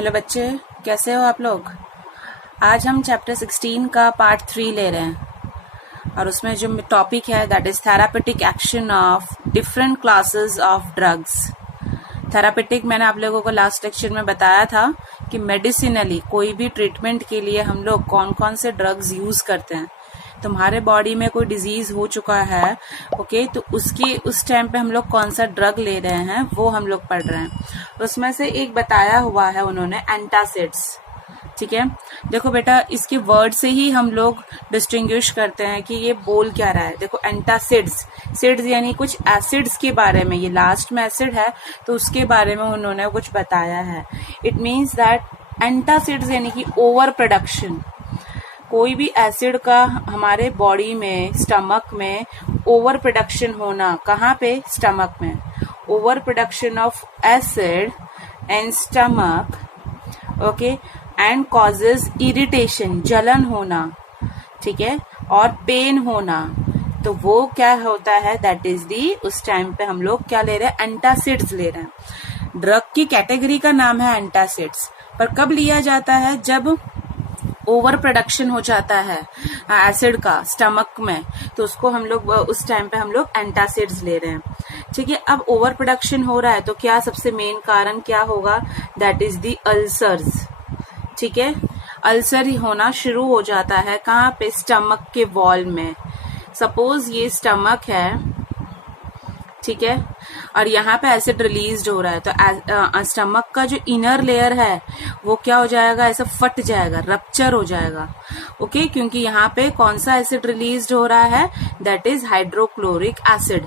Hello बच्चे, कैसे हो आप लोग। आज हम चैप्टर 16 का पार्ट 3 ले रहे हैं और उसमें जो टॉपिक है that is therapeutic action of different classes of drugs. Therapeutic मैंने आप लोगों को लास्ट लेक्चर में बताया था कि मेडिसिनली कोई भी ट्रीटमेंट के लिए हम लोग कौन कौन से ड्रग्स यूज करते हैं। तुम्हारे बॉडी में कोई डिजीज हो चुका है, ओके, तो उसकी उस टाइम पे हम लोग कौन सा ड्रग ले रहे हैं वो हम लोग पढ़ रहे हैं। उसमें से एक बताया हुआ है उन्होंने एंटासिड्स। ठीक है, देखो बेटा, इसके वर्ड से ही हम लोग डिस्टिंग्विश करते हैं कि ये बोल क्या रहा है। देखो एंटासिड्स, सिड्स यानी कुछ एसिड्स के बारे में, ये लास्ट में एसिड है तो उसके बारे में उन्होंने कुछ बताया है। इट मीन्स दैट एंटासिड्स यानी कि ओवर प्रोडक्शन, कोई भी एसिड का हमारे बॉडी में, स्टमक में ओवर प्रोडक्शन होना। कहाँ पे? स्टमक में। Over production of acid in stomach, okay, and causes irritation, जलन होना, ठीक है, और पेन होना। तो वो क्या होता है, दैट इज दी, उस टाइम पे हम लोग क्या ले रहे हैं, एंटासिड्स ले रहे हैं। ड्रग की कैटेगरी का नाम है एंटासिड्स, पर कब लिया जाता है? जब ओवर प्रोडक्शन हो जाता है एसिड का स्टमक में, तो उसको हम लोग उस टाइम पे हम लोग एंटासिड्स ले रहे हैं। ठीक है, अब ओवर प्रोडक्शन हो रहा है तो क्या सबसे मेन कारण क्या होगा, दैट इज दी अल्सर्स। ठीक है, अल्सर ही होना शुरू हो जाता है कहाँ पे? स्टमक के वॉल में। सपोज ये स्टमक है, ठीक है, और यहाँ पे एसिड रिलीज हो रहा है तो स्टमक का जो इनर लेयर है वो क्या हो जाएगा, ऐसा फट जाएगा, रप्चर हो जाएगा। ओके, क्योंकि यहाँ पे कौन सा एसिड रिलीज हो रहा है, दैट इज हाइड्रोक्लोरिक एसिड,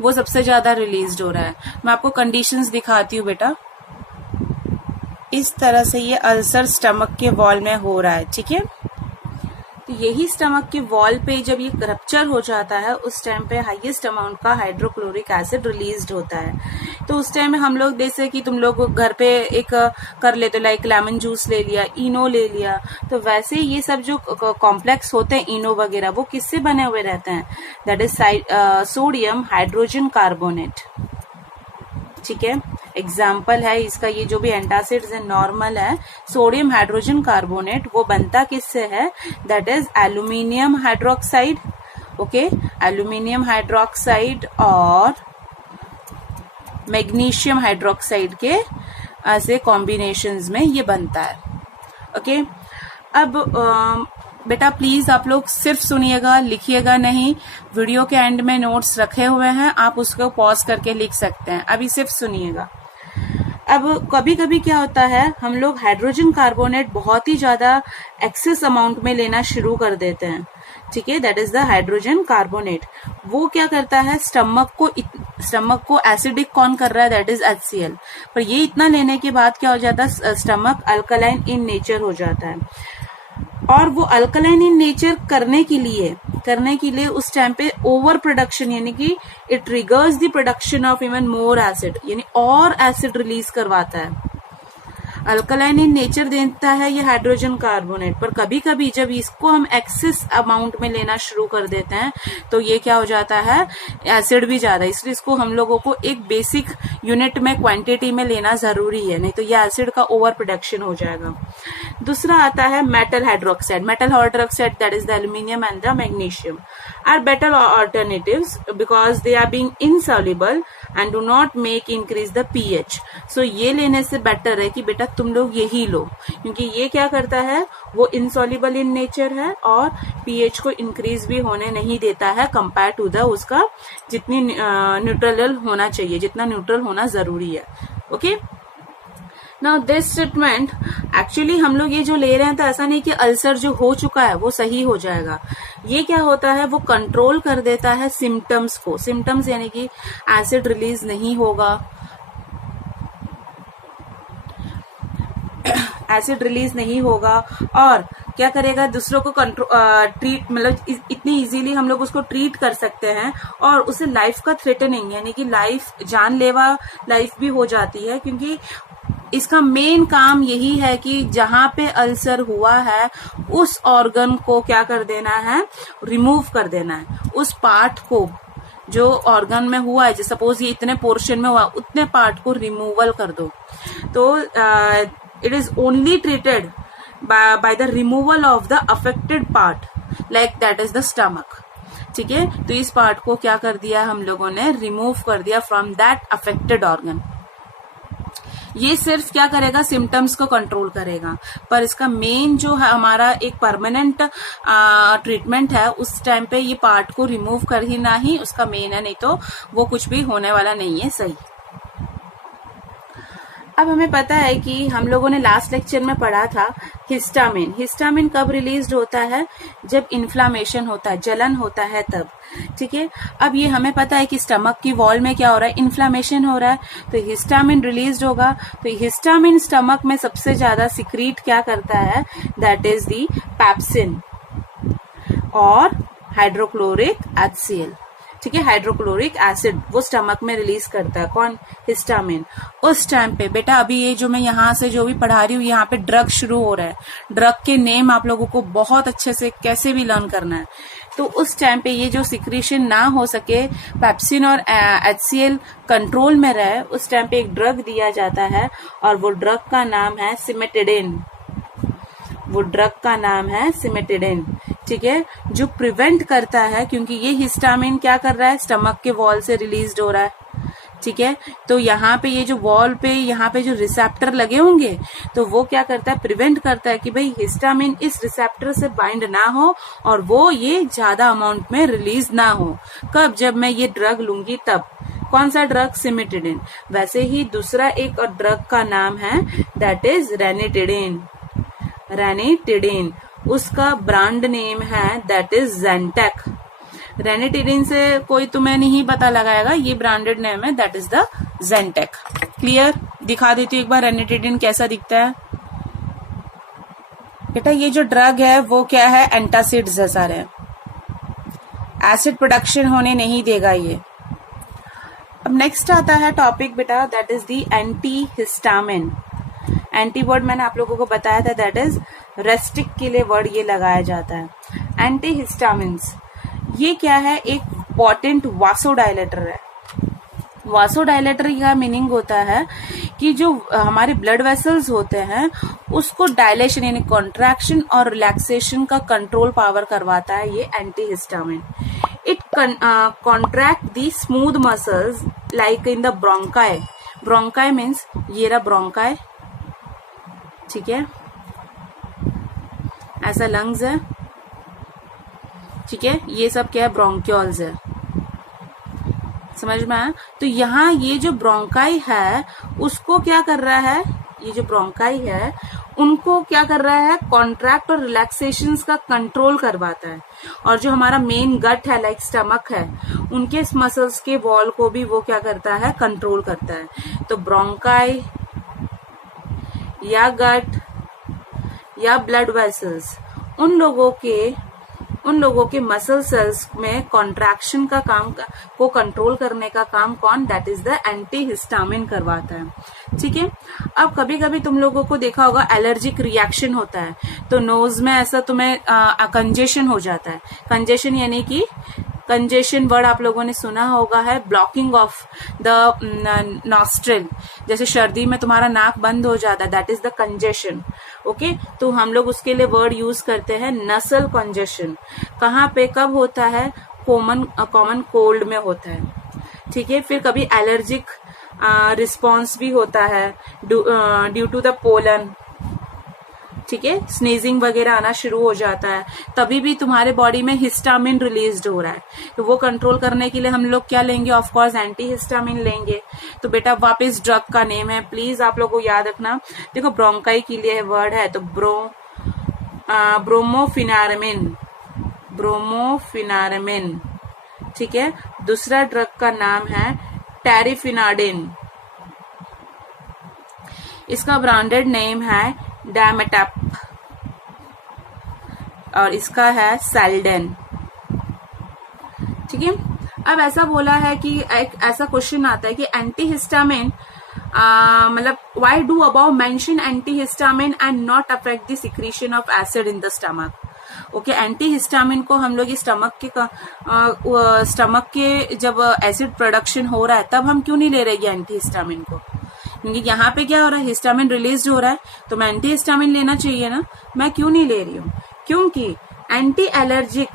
वो सबसे ज्यादा रिलीज हो रहा है। मैं आपको कंडीशंस दिखाती हूँ बेटा। इस तरह से ये अल्सर स्टमक के वॉल में हो रहा है, ठीक है। तो यही स्टमक के वॉल पे जब ये रप्चर हो जाता है उस टाइम पे हाईएस्ट अमाउंट का हाइड्रोक्लोरिक एसिड रिलीज्ड होता है। तो उस टाइम में हम लोग जैसे कि तुम लोग घर पे एक कर लेते, लाइक लेमन जूस ले लिया, इनो ले लिया, तो वैसे ये सब जो कॉम्प्लेक्स होते हैं इनो वगैरह, वो किससे बने हुए रहते हैं, that is sodium hydrogen carbonate. ठीक है, एग्जाम्पल है इसका, ये जो भी एंटासिड्स है नॉर्मल है, सोडियम हाइड्रोजन कार्बोनेट, वो बनता किससे है, that is aluminium hydroxide. Okay, aluminium hydroxide और मैग्नीशियम हाइड्रोक्साइड के ऐसे कॉम्बिनेशंस में ये बनता है। ओके, अब बेटा प्लीज आप लोग सिर्फ सुनिएगा, लिखिएगा नहीं। वीडियो के एंड में नोट्स रखे हुए हैं, आप उसको पॉज करके लिख सकते हैं, अभी सिर्फ सुनिएगा। अब कभी कभी क्या होता है, हम लोग हाइड्रोजन कार्बोनेट बहुत ही ज्यादा एक्सेस अमाउंट में लेना शुरू कर देते हैं। ठीक है, that is the hydrogen carbonate. वो क्या करता है, स्टमक को एसिडिक कौन कर रहा है, दैट इज HCl। पर ये इतना लेने के बाद क्या हो जाता है, स्टमक अल्कलाइन इन नेचर हो जाता है। और वो अल्कलाइन इन नेचर करने के लिए उस टाइम पे ओवर प्रोडक्शन, यानी कि it triggers the production of even more acid, यानी और एसिड रिलीज करवाता है। अल्कलाइन इन नेचर देता है ये हाइड्रोजन कार्बोनेट, पर कभी कभी जब इसको हम एक्सेस अमाउंट में लेना शुरू कर देते हैं तो ये क्या हो जाता है, एसिड भी ज्यादा, इसलिए इसको हम लोगों को एक बेसिक यूनिट में क्वांटिटी में लेना जरूरी है, नहीं तो ये एसिड का ओवर प्रोडक्शन हो जाएगा। दूसरा आता है metal hydroxide. Metal hydroxide, that is the aluminium and the magnesium, are better alternatives because they are being insoluble and do not make increase the pH। So ये लेने से बेटर है कि बेटा तुम लोग यही लो, क्योंकि ये क्या करता है, वो इनसॉल्युबल इन नेचर है और pH को इंक्रीज भी होने नहीं देता है कंपेयर टू द उसका जितनी न्यूट्रल होना चाहिए, जितना न्यूट्रल होना जरूरी है। Okay, now this treatment actually हम लोग ये जो ले रहे हैं तो ऐसा नहीं कि अल्सर जो हो चुका है वो सही हो जाएगा। ये क्या होता है, वो कंट्रोल कर देता है सिम्टम्स को। सिम्टम्स यानी कि एसिड रिलीज नहीं होगा, एसिड रिलीज नहीं होगा, और क्या करेगा, दूसरों को ट्रीट, मतलब इतनी इजीली हम लोग उसको ट्रीट कर सकते हैं, और उसे लाइफ का थ्रेटनिंग यानी कि लाइफ, जानलेवा लाइफ भी हो जाती है, क्योंकि इसका मेन काम यही है कि जहां पे अल्सर हुआ है उस ऑर्गन को क्या कर देना है, रिमूव कर देना है, उस पार्ट को जो ऑर्गन में हुआ है, सपोज ये इतने पोर्शन में हुआ, उतने पार्ट को रिमूवल कर दो। तो it is only treated by the removal of the affected part, like that is the stomach. ठीक है, तो इस पार्ट को क्या कर दिया हम लोगों ने, रिमूव कर दिया फ्रॉम दैट अफेक्टेड ऑर्गन. ये सिर्फ क्या करेगा, सिम्टम्स को कंट्रोल करेगा, पर इसका मेन जो है हमारा एक परमानेंट ट्रीटमेंट है, उस टाइम पे ये पार्ट को रिमूव कर ही ना ही उसका मेन है, नहीं तो वो कुछ भी होने वाला नहीं है. सही. अब हमें पता है कि हम लोगों ने लास्ट लेक्चर में पढ़ा था हिस्टामिन. हिस्टामिन कब रिलीज होता है, जब इन्फ्लामेशन होता है, जलन होता है तब. ठीक है, अब ये हमें पता है कि स्टमक की वॉल में क्या हो रहा है, इन्फ्लामेशन हो रहा है, तो हिस्टामिन रिलीज होगा. तो हिस्टामिन स्टमक में सबसे ज्यादा सिक्रीट क्या करता है, दैट इज दी पैप्सिन और हाइड्रोक्लोरिक HCl. ठीक है, हाइड्रोक्लोरिक एसिड वो स्टमक में रिलीज करता है. कौन, हिस्टामिन. उस टाइम पे बेटा अभी ये जो मैं यहाँ से जो भी पढ़ा रही हूँ, यहाँ पे ड्रग शुरू हो रहा है. ड्रग के नेम आप लोगों को बहुत अच्छे से कैसे भी लर्न करना है. तो उस टाइम पे ये जो सिक्रीशन ना हो सके, पैप्सिन और HCl कंट्रोल में रहे, उस टाइम पे एक ड्रग दिया जाता है और वो ड्रग का नाम है सिमेटिडिन. वो ड्रग का नाम है सिमेटिडिन. ठीक है, जो प्रिवेंट करता है, क्योंकि ये हिस्टामिन क्या कर रहा है, स्टमक के वॉल से रिलीज हो रहा है. ठीक है, तो यहाँ पे ये जो वॉल पे यहाँ पे जो रिसेप्टर लगे होंगे, तो वो क्या करता है, प्रिवेंट करता है कि भाई हिस्टामिन इस रिसेप्टर से बाइंड ना हो और वो ये ज्यादा अमाउंट में रिलीज ना हो. कब, जब मैं ये ड्रग लूंगी तब. कौन सा ड्रग, सिमेटिडिन. वैसे ही दूसरा एक और ड्रग का नाम है, दैट इज रेनिटिडिन. रेनिटिडिन, उसका ब्रांड नेम है, दैट इज ज़ेंटेक. रेनिटिडिन से कोई तुम्हें नहीं पता लगाएगा, ये ब्रांडेड नेम है, दैट इज द ज़ेंटेक. क्लियर. दिखा देती हूँ एक बार रेनिटिडिन कैसा दिखता है. बेटा ये जो ड्रग है वो क्या है, एंटासिड जैसा है, एसिड प्रोडक्शन होने नहीं देगा ये. अब नेक्स्ट आता है टॉपिक बेटा, that is the anti histamine. Anti word मैंने आप लोगों को बताया था, दैट इज रेस्ट्रिक्ट के लिए वर्ड ये लगाया जाता है. एंटी हिस्टामिन्स ये क्या है, एक पोटेंट वासोडायलेटर है. वासोडायलेटर का मीनिंग होता है कि जो हमारे ब्लड वेसल्स होते हैं उसको डायलेशन यानी कॉन्ट्रैक्शन और रिलैक्सेशन का कंट्रोल पावर करवाता है ये anti histamine. It contract the smooth muscles like in the bronchi. Bronchi means ये रहा ब्रोंकाई. ठीक है, ऐसा लंग्स है. ठीक है, ये सब क्या है, ब्रोंक्यूल्स है. समझ में आया. तो यहाँ ये जो ब्रोंकाई है उसको क्या कर रहा है, ये जो ब्रोंकाई है उनको क्या कर रहा है, कॉन्ट्रैक्ट और रिलैक्सेशंस का कंट्रोल करवाता है. और जो हमारा मेन गट है, लाइक स्टमक है, उनके मसल्स के वॉल को भी वो क्या करता है, कंट्रोल करता है. तो ब्रोंकाई या गट या ब्लड वेसल्स, उन लोगों के मसल सेल्स में कॉन्ट्रैक्शन का काम को कंट्रोल करने का काम कौन, that is the anti histamine करवाता है. ठीक है. अब कभी कभी तुम लोगों को देखा होगा एलर्जिक रिएक्शन होता है, तो नोज में ऐसा तुम्हें कंजेशन हो जाता है. कंजेशन यानी कि कंजेशन वर्ड आप लोगों ने सुना होगा है, ब्लॉकिंग ऑफ द नॉस्ट्रिल. जैसे सर्दी में तुम्हारा नाक बंद हो जाता है, that is the congestion. Okay, तो हम लोग उसके लिए वर्ड यूज करते हैं नसल कंजेशन. कहाँ पे कब होता है, कॉमन कोल्ड में होता है. ठीक है. फिर कभी एलर्जिक रिस्पॉन्स भी होता है ड्यू टू द पोलन. ठीक है, स्नीजिंग वगैरह आना शुरू हो जाता है, तभी भी तुम्हारे बॉडी में हिस्टामिन रिलीज हो रहा है. तो वो कंट्रोल करने के लिए हम लोग क्या लेंगे, ऑफ कोर्स एंटी हिस्टामिन लेंगे. तो बेटा वापस ड्रग का नेम है, प्लीज आप लोगों को याद रखना. देखो ब्रोंकाई के लिए वर्ड है, तो ब्रोमोफिनारमिन. ब्रोमोफिनारमिन. ठीक है. दूसरा ड्रग का नाम है टेरिफिनाडिन. इसका ब्रांडेड नेम है डामेटाप और इसका है सेल्डेन. ठीक है. अब ऐसा बोला है कि एक ऐसा क्वेश्चन आता है कि एंटी हिस्टामिन मतलब why do about mention antihistamine and not affect the secretion of acid in the stomach. Okay, antihistamine को हम लोग स्टमक के जब एसिड प्रोडक्शन हो रहा है तब हम क्यों नहीं ले रहे एंटी हिस्टामिन को. क्योंकि यहाँ पे क्या हो रहा है, हिस्टामिन रिलीज हो रहा है, तो मैं एंटी हिस्टामिन लेना चाहिए ना, मैं क्यों नहीं ले रही हूँ? क्योंकि anti allergic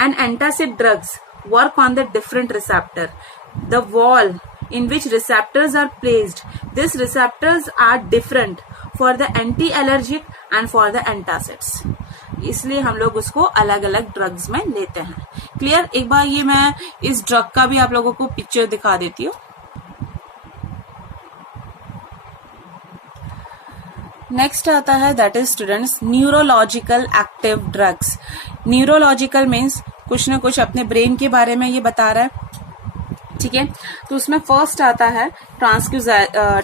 and antacid drugs work on the different receptor, the wall in which receptors are placed. These receptors are different for the anti-allergic and for the antacids. इसलिए हम लोग उसको अलग अलग ड्रग्स में लेते हैं। क्लियर? एक बार ये मैं इस ड्रग का भी आप लोगों को पिक्चर दिखा देती हूँ। नेक्स्ट आता है that is students neurological active drugs. Neurological means कुछ ना कुछ अपने ब्रेन के बारे में ये बता रहा है, ठीक है। तो उसमें फर्स्ट आता है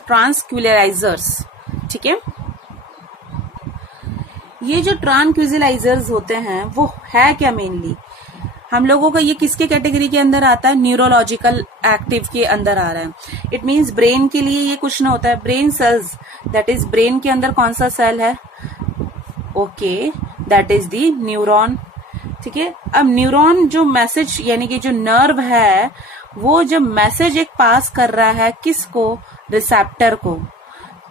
ट्रांसक्यूलराइजर्स, ठीक है। ये जो ट्रांसक्यूलराइजर्स होते हैं वो है क्या? मेनली हम लोगों का ये किसके कैटेगरी के अंदर आता है? न्यूरोलॉजिकल एक्टिव के अंदर आ रहा है। इट मीन्स ब्रेन के लिए ये कुछ ना होता है। Brain cells, that is brain के अंदर कौन सा सेल है? Okay, that is the neuron, ठीक है। अब न्यूरॉन जो मैसेज यानी कि जो नर्व है वो जब मैसेज एक पास कर रहा है किसको? रिसेप्टर को।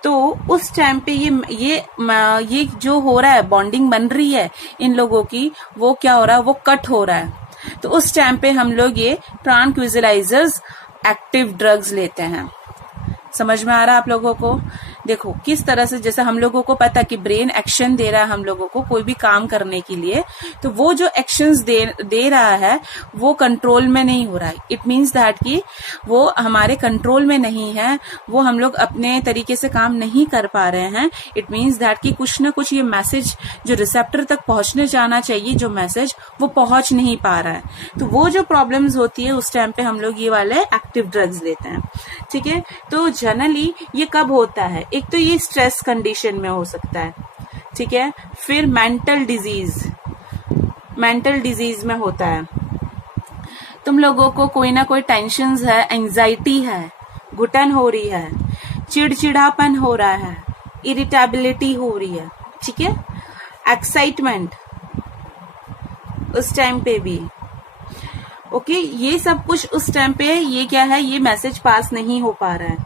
तो उस टाइम पे ये जो हो रहा है, बॉन्डिंग बन रही है इन लोगों की, वो क्या हो रहा है? वो कट हो रहा है। तो उस टाइम पे हम लोग ये ट्रांक्विलाइजर्स एक्टिव ड्रग्स लेते हैं। समझ में आ रहा है आप लोगों को? देखो किस तरह से, जैसे हम लोगों को पता कि ब्रेन एक्शन दे रहा है हम लोगों को कोई भी काम करने के लिए, तो वो जो एक्शंस दे रहा है वो कंट्रोल में नहीं हो रहा है। इट मीन्स दैट कि वो हमारे कंट्रोल में नहीं है, वो हम लोग अपने तरीके से काम नहीं कर पा रहे हैं। इट मीन्स दैट कि कुछ ना कुछ ये मैसेज जो रिसेप्टर तक पहुंचने जाना चाहिए, जो मैसेज वो पहुंच नहीं पा रहा है। तो वो जो प्रॉब्लम्स होती है उस टाइम पे हम लोग ये वाले एक्टिव ड्रग्स लेते हैं, ठीक है। तो जनरली ये कब होता है? एक तो ये स्ट्रेस कंडीशन में हो सकता है, ठीक है। फिर मेंटल डिजीज में होता है। तुम लोगों को कोई ना कोई टेंशन्स है, एंजाइटी है, घुटन हो रही है, चिड़चिड़ापन हो रहा है, इरिटेबिलिटी हो रही है, ठीक है, एक्साइटमेंट उस टाइम पे भी, ओके। ये सब कुछ उस टाइम पे ये क्या है? ये मैसेज पास नहीं हो पा रहा है।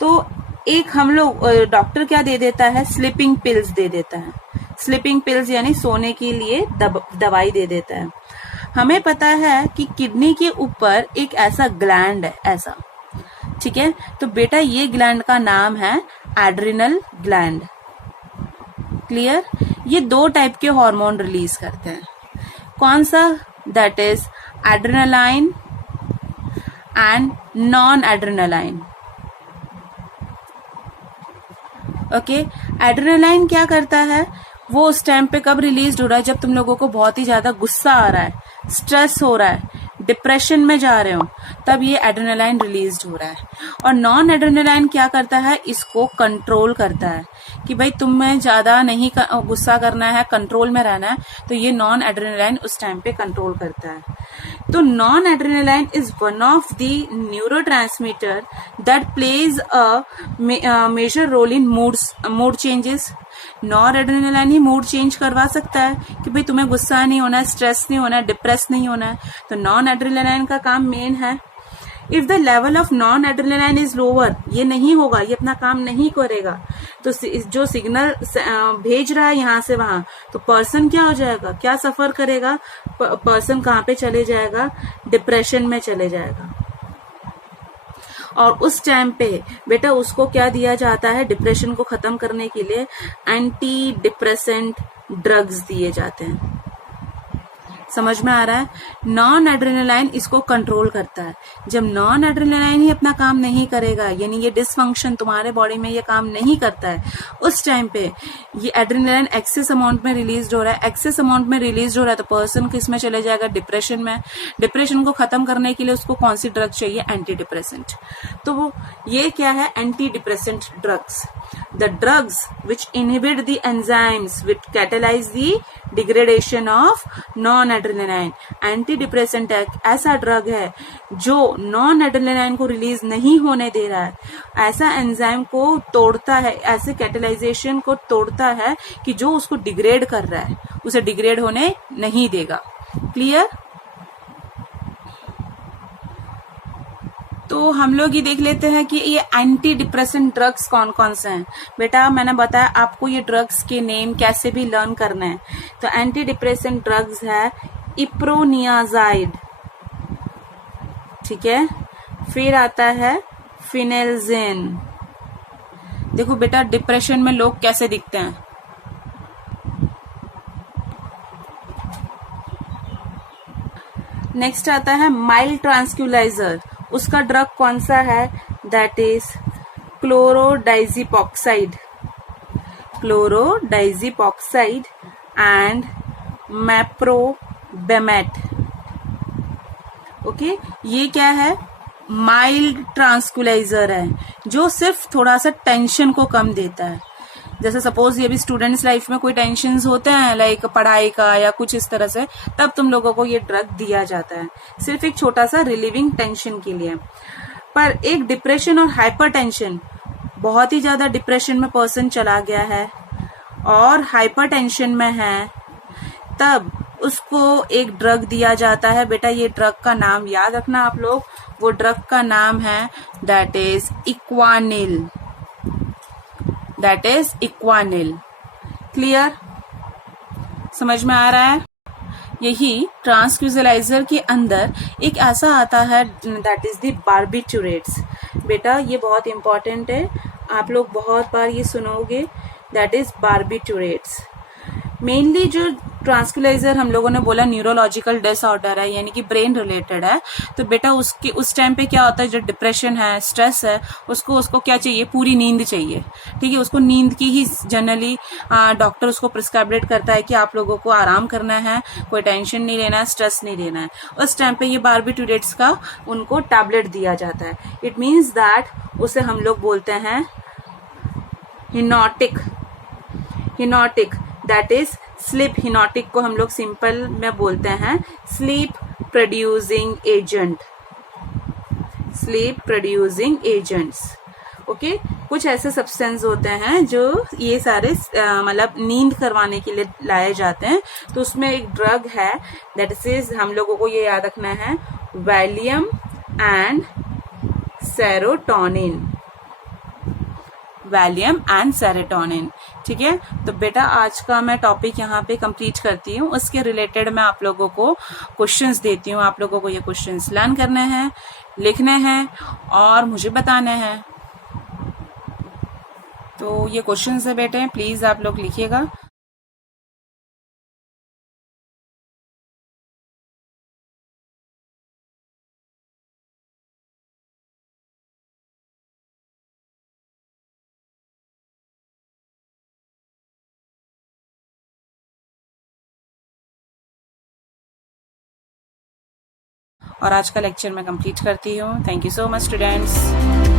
तो एक हम लोग डॉक्टर क्या दे देता है? स्लीपिंग पिल्स दे देता है। स्लीपिंग पिल्स यानी सोने के लिए दवाई दे देता है। हमें पता है कि किडनी के ऊपर एक ऐसा ग्लैंड है, ऐसा, ठीक है। तो बेटा ये ग्लैंड का नाम है एड्रिनल ग्लैंड। क्लियर? ये दो टाइप के हार्मोन रिलीज करते हैं। कौन सा? That is adrenaline and non adrenaline. Okay, adrenaline क्या करता है? वो उस टाइम पे कब रिलीज हो रहा है? जब तुम लोगों को बहुत ही ज्यादा गुस्सा आ रहा है, स्ट्रेस हो रहा है, डिप्रेशन में जा रहे हो, तब ये एड्रेनालाइन रिलीज हो रहा है। और नॉन एड्रेनालाइन क्या करता है? इसको कंट्रोल करता है कि भाई तुम्हें ज्यादा नहीं गुस्सा करना है, कंट्रोल में रहना है। तो ये नॉन एड्रेनालाइन उस टाइम पे कंट्रोल करता है। तो non adrenaline is one of the neurotransmitter that plays a major role in mood changes. Non adrenaline ही मूड चेंज करवा सकता है कि भाई तुम्हें गुस्सा नहीं होना है, स्ट्रेस नहीं होना है, डिप्रेस नहीं होना है। तो नॉन एड्रेनालाइन का काम मेन है। If the level of non adrenaline is lower, ये नहीं होगा, ये अपना काम नहीं करेगा। तो जो सिग्नल भेज रहा है यहाँ से वहां, तो पर्सन क्या हो जाएगा? क्या सफर करेगा? पर्सन कहाँ पे चले जाएगा? डिप्रेशन में चले जाएगा। और उस टाइम पे बेटा उसको क्या दिया जाता है? डिप्रेशन को खत्म करने के लिए एंटी डिप्रेसेंट ड्रग्स दिए जाते हैं। समझ में आ रहा है? नॉन एड्रेनालाइन इसको कंट्रोल करता है। जब नॉन एड्रेनालाइन ही अपना काम नहीं करेगा, यानी ये डिसफंक्शन तुम्हारे बॉडी में ये काम नहीं करता है, उस टाइम पे ये एड्रेनालाइन एक्सेस अमाउंट में रिलीज हो रहा है। एक्सेस अमाउंट में रिलीज हो रहा है तो पर्सन किस में चले जाएगा? डिप्रेशन में। डिप्रेशन को खत्म करने के लिए उसको कौन सी ड्रग चाहिए? Anti depressant. तो वो ये क्या है? Anti depressant drugs. The drugs which inhibit the enzymes which catalyse the degradation of non adrenaline. Anti depressant एक ऐसा ड्रग है जो नॉन एड्रेनालाइन को रिलीज नहीं होने दे रहा है, ऐसा एंजाइम को तोड़ता है, ऐसे कैटेलाइजेशन को तोड़ता है कि जो उसको डिग्रेड कर रहा है उसे डिग्रेड होने नहीं देगा। क्लियर? तो हम लोग ये देख लेते हैं कि ये एंटी डिप्रेसेंट ड्रग्स कौन कौन से हैं। बेटा मैंने बताया आपको ये ड्रग्स के नेम कैसे भी लर्न करना है। तो एंटी डिप्रेसेंट ड्रग्स है इप्रोनियाजाइड, ठीक है। फिर आता है फिनेल्जिन। देखो बेटा डिप्रेशन में लोग कैसे दिखते हैं। नेक्स्ट आता है माइल्ड ट्रांसक्यूलाइजर, उसका ड्रग कौन सा है, दैट इज क्लोरोडाइजिपॉक्साइड, क्लोरोडाइजिपॉक्साइड एंड मैप्रोबेमेट। ओके, ये क्या है, माइल्ड ट्रांसक्यूलाइजर है जो सिर्फ थोड़ा सा टेंशन को कम देता है। जैसे सपोज ये भी स्टूडेंट्स लाइफ में कोई टेंशन होते हैं लाइक पढ़ाई का या कुछ इस तरह से, तब तुम लोगों को ये ड्रग दिया जाता है सिर्फ एक छोटा सा रिलीविंग टेंशन के लिए। पर एक डिप्रेशन और हाइपर टेंशन, बहुत ही ज्यादा डिप्रेशन में पर्सन चला गया है और हाइपर टेंशन में है, तब उसको एक ड्रग दिया जाता है। बेटा ये ड्रग का नाम याद रखना आप लोग, वो ड्रग का नाम है that is Equanil, that is Equanil. Clear, समझ में आ रहा है। यही ट्रांसक्यूजलाइजर के अंदर एक ऐसा आता है दैट इज द बार्बिटूरेट्स। बेटा ये बहुत इंपॉर्टेंट है, आप लोग बहुत बार ये सुनोगे, दैट इज बार्बिटूरेट्स। मेनली जो ट्रांसक्यूलाइजर हम लोगों ने बोला न्यूरोलॉजिकल डिसऑर्डर है, यानी कि ब्रेन रिलेटेड है। तो बेटा उसके उस टाइम पे क्या होता है, जो डिप्रेशन है, स्ट्रेस है, उसको क्या चाहिए, पूरी नींद चाहिए, ठीक है। उसको नींद की ही जनरली डॉक्टर उसको प्रिस्क्राइब करता है कि आप लोगों को आराम करना है, कोई टेंशन नहीं लेना है, स्ट्रेस नहीं लेना है। उस टाइम पे ये बार्बिटूरेट्स का उनको टैबलेट दिया जाता है। इट मीन्स दैट उसे हम लोग बोलते हैं हिनोटिक, हिनोटिक दैट इज स्लीप। हिनोटिक को हम लोग सिंपल में बोलते हैं sleep producing agent, sleep producing agents. Okay, कुछ ऐसे सब्सटेंस होते हैं जो ये सारे मतलब नींद करवाने के लिए लाए जाते हैं। तो उसमें एक ड्रग है दैट इज, हम लोगों को ये याद रखना है, Valium and serotonin, Valium and serotonin, ठीक है। तो बेटा आज का मैं टॉपिक यहाँ पे कंप्लीट करती हूँ। उसके रिलेटेड मैं आप लोगों को क्वेश्चंस देती हूँ। आप लोगों को ये क्वेश्चंस लर्न करने हैं, लिखने हैं और मुझे बताने हैं। तो ये क्वेश्चंस है बेटे, प्लीज आप लोग लिखिएगा। और आज का लेक्चर मैं कंप्लीट करती हूँ। Thank you so much students.